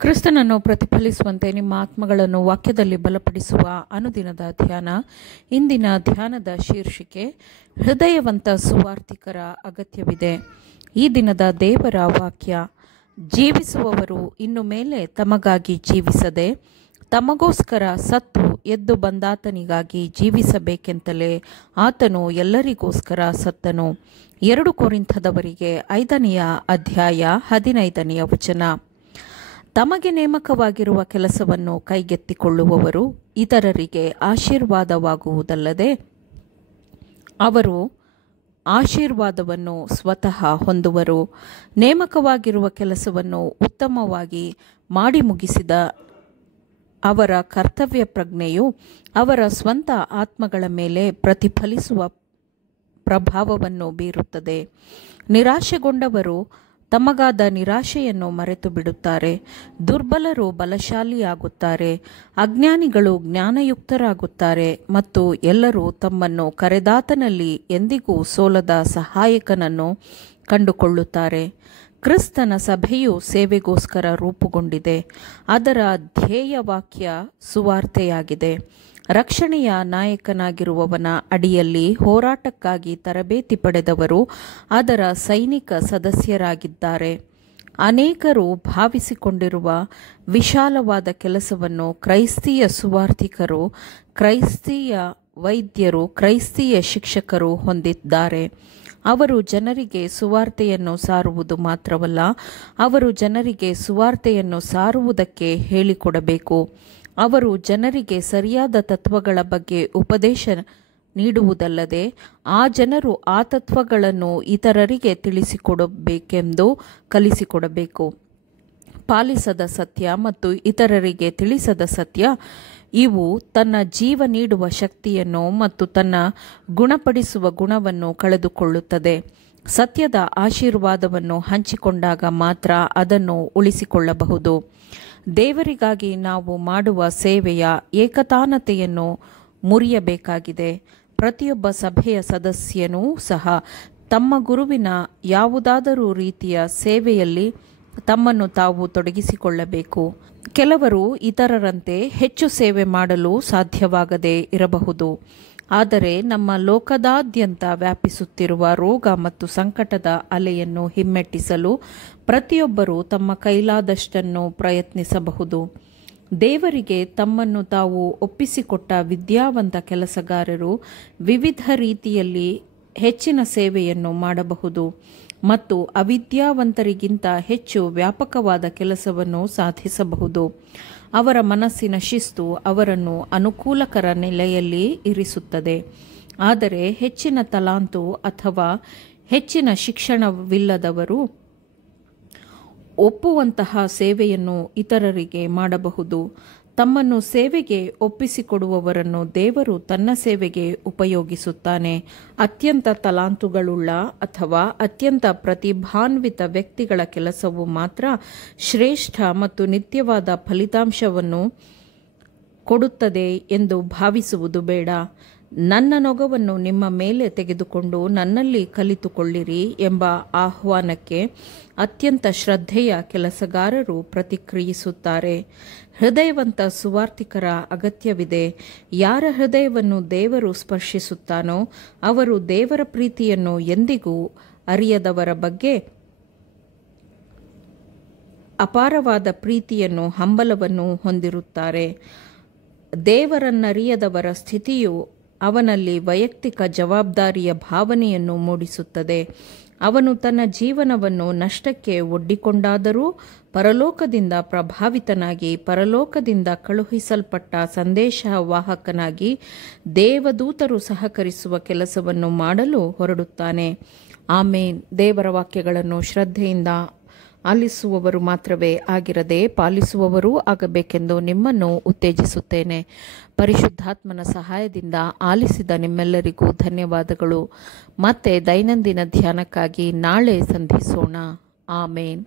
ಕ್ರಿಸ್ತನನ್ನು ಪ್ರತಿಫಲಿಸುವಂತೆ ನಿಮ್ಮ ಆತ್ಮಗಳನ್ನು ವಾಕ್ಯದಲ್ಲಿ ಬಲಪಡಿಸುವ ಅನುದಿನದ ಧ್ಯಾನ. ಇಂದಿನ ಧ್ಯಾನದ ಶೀರ್ಷಿಕೆ ಹೃದಯವಂತ ಸುವಾರ್ತಿಕರ ಅಗತ್ಯವಿದೆ. ಈ ದಿನದ ದೇವರ ವಾಕ್ಯ: ಜೀವಿಸುವವರು ಇನ್ನು ಮೇಲೆ ತಮಗಾಗಿ ಜೀವಿಸದೆ ತಮಗೋಸ್ಕರ ಸತ್ತು ಎದ್ದು ಬಂದಾತನಿಗಾಗಿ ಜೀವಿಸಬೇಕೆಂತಲೇ ಆತನು ಎಲ್ಲರಿಗೋಸ್ಕರ ಸತ್ತನು. 2 ಕೊರಿಂಥದವರಿಗೆ 5ನೇ ಅಧ್ಯಾಯ 15ನೇ ವಚನ. ತಮಗೆ ನೇಮಕವಾಗಿರುವ ಕೆಲಸವನ್ನು ಕೈಗೆತ್ತಿಕೊಳ್ಳುವವರು ಇತರರಿಗೆ ಆಶೀರ್ವಾದವಾಗುವುದಲ್ಲದೆ ಅವರು ಆಶೀರ್ವಾದವನ್ನು ಸ್ವತಃ ಹೊಂದುವರು. ನೇಮಕವಾಗಿರುವ ಕೆಲಸವನ್ನು ಉತ್ತಮವಾಗಿ ಮಾಡಿ ಮುಗಿಸಿದ ಅವರ ಕರ್ತವ್ಯ ಪ್ರಜ್ಞೆಯು ಅವರ ಸ್ವಂತ ಆತ್ಮಗಳ ಮೇಲೆ ಪ್ರತಿಫಲಿಸುವ ಪ್ರಭಾವವನ್ನು ಬೀರುತ್ತದೆ. ನಿರಾಶೆಗೊಂಡವರು ತಮಗಾದ ನಿರಾಶೆಯನ್ನು ಮರೆತು ಬಿಡುತ್ತಾರೆ. ದುರ್ಬಲರು ಬಲಶಾಲಿಯಾಗುತ್ತಾರೆ. ಅಜ್ಞಾನಿಗಳು ಜ್ಞಾನಯುಕ್ತರಾಗುತ್ತಾರೆ ಮತ್ತು ಎಲ್ಲರೂ ತಮ್ಮನ್ನು ಕರೆದಾತನಲ್ಲಿ ಎಂದಿಗೂ ಸೋಲದ ಸಹಾಯಕನನ್ನು ಕಂಡುಕೊಳ್ಳುತ್ತಾರೆ. ಕ್ರಿಸ್ತನ ಸಭೆಯು ಸೇವೆಗೋಸ್ಕರ ರೂಪುಗೊಂಡಿದೆ. ಅದರ ಧ್ಯೇಯವಾಕ್ಯ ಸುವಾರ್ತೆಯಾಗಿದೆ. ರಕ್ಷಣೆಯ ನಾಯಕನಾಗಿರುವವನ ಅಡಿಯಲ್ಲಿ ಹೋರಾಟಕ್ಕಾಗಿ ತರಬೇತಿ ಪಡೆದವರು ಅದರ ಸೈನಿಕ ಸದಸ್ಯರಾಗಿದ್ದಾರೆ. ಅನೇಕರು ಭಾವಿಸಿಕೊಂಡಿರುವ ವಿಶಾಲವಾದ ಕೆಲಸವನ್ನು ಕ್ರೈಸ್ತೀಯ ಸುವಾರ್ತಿಕರು, ಕ್ರೈಸ್ತೀಯ ವೈದ್ಯರು, ಕ್ರೈಸ್ತೀಯ ಶಿಕ್ಷಕರು ಹೊಂದಿದ್ದಾರೆ. ಅವರು ಜನರಿಗೆ ಸುವಾರ್ತೆಯನ್ನು ಸಾರುವುದು ಮಾತ್ರವಲ್ಲ, ಅವರು ಜನರಿಗೆ ಸುವಾರ್ತೆಯನ್ನು ಸಾರುವುದಕ್ಕೆ ಹೇಳಿಕೊಡಬೇಕು. ಅವರು ಜನರಿಗೆ ಸರಿಯಾದ ತತ್ವಗಳ ಬಗ್ಗೆ ಉಪದೇಶ ನೀಡುವುದಲ್ಲದೆ ಆ ಜನರು ಆ ತತ್ವಗಳನ್ನು ಇತರರಿಗೆ ತಿಳಿಸಿಕೊಡಬೇಕೆಂದು ಕಲಿಸಿಕೊಡಬೇಕು. ಪಾಲಿಸದ ಸತ್ಯ ಮತ್ತು ಇತರರಿಗೆ ತಿಳಿಸದ ಸತ್ಯ ಇವು ತನ್ನ ಜೀವ ನೀಡುವ ಶಕ್ತಿಯನ್ನು ಮತ್ತು ತನ್ನ ಗುಣಪಡಿಸುವ ಗುಣವನ್ನು ಕಳೆದುಕೊಳ್ಳುತ್ತದೆ. ಸತ್ಯದ ಆಶೀರ್ವಾದವನ್ನು ಹಂಚಿಕೊಂಡಾಗ ಮಾತ್ರ ಅದನ್ನು ಉಳಿಸಿಕೊಳ್ಳಬಹುದು. ದೇವರಿಗಾಗಿ ನಾವು ಮಾಡುವ ಸೇವೆಯ ಏಕತಾನತೆಯನ್ನು ಮುರಿಯಬೇಕಾಗಿದೆ. ಪ್ರತಿಯೊಬ್ಬ ಸಭೆಯ ಸದಸ್ಯನೂ ಸಹ ತಮ್ಮ ಗುರುವಿನ ಯಾವುದಾದರೂ ರೀತಿಯ ಸೇವೆಯಲ್ಲಿ ತಮ್ಮನ್ನು ತಾವು ತೊಡಗಿಸಿಕೊಳ್ಳಬೇಕು. ಕೆಲವರು ಇತರರಂತೆ ಹೆಚ್ಚು ಸೇವೆ ಮಾಡಲು ಸಾಧ್ಯವಾಗದೇ ಇರಬಹುದು. ಆದರೆ ನಮ್ಮ ಲೋಕದಾದ್ಯಂತ ವ್ಯಾಪಿಸುತ್ತಿರುವ ರೋಗ ಮತ್ತು ಸಂಕಟದ ಅಲೆಯನ್ನು ಹಿಮ್ಮೆಟ್ಟಿಸಲು ಪ್ರತಿಯೊಬ್ಬರೂ ತಮ್ಮ ಕೈಲಾದಷ್ಟನ್ನು ಪ್ರಯತ್ನಿಸಬಹುದು. ದೇವರಿಗೆ ತಮ್ಮನ್ನು ತಾವು ಒಪ್ಪಿಸಿಕೊಟ್ಟ ವಿದ್ಯಾವಂತ ಕೆಲಸಗಾರರು ವಿವಿಧ ರೀತಿಯಲ್ಲಿ ಹೆಚ್ಚಿನ ಸೇವೆಯನ್ನು ಮಾಡಬಹುದು ಮತ್ತು ಅವಿದ್ಯಾವಂತರಿಗಿಂತ ಹೆಚ್ಚು ವ್ಯಾಪಕವಾದ ಕೆಲಸವನ್ನು ಸಾಧಿಸಬಹುದು. ಅವರ ಮನಸ್ಸಿನ ಶಿಸ್ತು ಅವರನ್ನು ಅನುಕೂಲಕರ ನೆಲೆಯಲ್ಲಿ ಇರಿಸುತ್ತದೆ. ಆದರೆ ಹೆಚ್ಚಿನ ತಲಾಂತು ಅಥವಾ ಹೆಚ್ಚಿನ ಶಿಕ್ಷಣವಿಲ್ಲದವರು ಒಪ್ಪುವಂತಹ ಸೇವೆಯನ್ನು ಇತರರಿಗೆ ಮಾಡಬಹುದು. ತಮ್ಮನ್ನು ಸೇವೆಗೆ ಒಪ್ಪಿಸಿಕೊಡುವವರನ್ನು ದೇವರು ತನ್ನ ಸೇವೆಗೆ ಉಪಯೋಗಿಸುತ್ತಾನೆ. ಅತ್ಯಂತ ತಲಾಂತುಗಳುಳ್ಳ ಅಥವಾ ಅತ್ಯಂತ ಪ್ರತಿಭಾನ್ವಿತ ವ್ಯಕ್ತಿಗಳ ಕೆಲಸವು ಮಾತ್ರ ಶ್ರೇಷ್ಠ ಮತ್ತು ನಿತ್ಯವಾದ ಫಲಿತಾಂಶವನ್ನು ಕೊಡುತ್ತದೆ ಎಂದು ಭಾವಿಸುವುದು ಬೇಡ. ನನ್ನ ನೊಗವನ್ನು ನಿಮ್ಮ ಮೇಲೆ ತೆಗೆದುಕೊಂಡು ನನ್ನಲ್ಲಿ ಕಲಿತುಕೊಳ್ಳಿರಿ ಎಂಬ ಆಹ್ವಾನಕ್ಕೆ ಅತ್ಯಂತ ಶ್ರದ್ಧೆಯ ಕೆಲಸಗಾರರು ಪ್ರತಿಕ್ರಿಯಿಸುತ್ತಾರೆ. ಹೃದಯವಂತ ಸುವಾರ್ತಿಕರ ಅಗತ್ಯವಿದೆ. ಯಾರ ಹೃದಯವನ್ನು ದೇವರು ಸ್ಪರ್ಶಿಸುತ್ತಾನೋ ಅವರು ದೇವರ ಪ್ರೀತಿಯನ್ನು ಎಂದಿಗೂ ಅರಿಯದವರ ಬಗ್ಗೆ ಅಪಾರವಾದ ಪ್ರೀತಿಯನ್ನು ಹಂಬಲವನ್ನು ಹೊಂದಿರುತ್ತಾರೆ. ದೇವರನ್ನರಿಯದವರ ಸ್ಥಿತಿಯು ಅವನಲ್ಲಿ ವೈಯಕ್ತಿಕ ಜವಾಬ್ದಾರಿಯ ಭಾವನೆಯನ್ನು ಮೂಡಿಸುತ್ತದೆ. ಅವನು ತನ್ನ ಜೀವನವನ್ನು ನಷ್ಟಕ್ಕೆ ಒಡ್ಡಿಕೊಂಡಾದರೂ ಪರಲೋಕದಿಂದ ಪ್ರಭಾವಿತನಾಗಿ ಪರಲೋಕದಿಂದ ಕಳುಹಿಸಲ್ಪಟ್ಟ ಸಂದೇಶವಾಹಕನಾಗಿ ದೇವದೂತರು ಸಹಕರಿಸುವ ಕೆಲಸವನ್ನು ಮಾಡಲು ಹೊರಡುತ್ತಾನೆ. ಆಮೇನ್. ದೇವರ ವಾಕ್ಯಗಳನ್ನು ಶ್ರದ್ಧೆಯಿಂದ ಆಲಿಸುವವರು ಮಾತ್ರವೇ ಆಗಿರದೆ ಪಾಲಿಸುವವರೂ ಆಗಬೇಕೆಂದು ನಿಮ್ಮನ್ನು ಉತ್ತೇಜಿಸುತ್ತೇನೆ. ಪರಿಶುದ್ಧಾತ್ಮನ ಸಹಾಯದಿಂದ ಆಲಿಸಿದ ನಿಮ್ಮೆಲ್ಲರಿಗೂ ಧನ್ಯವಾದಗಳು. ಮತ್ತೆ ದೈನಂದಿನ ಧ್ಯಾನಕ್ಕಾಗಿ ನಾಳೆ ಸಂಧಿಸೋಣ. ಆಮೇನ್.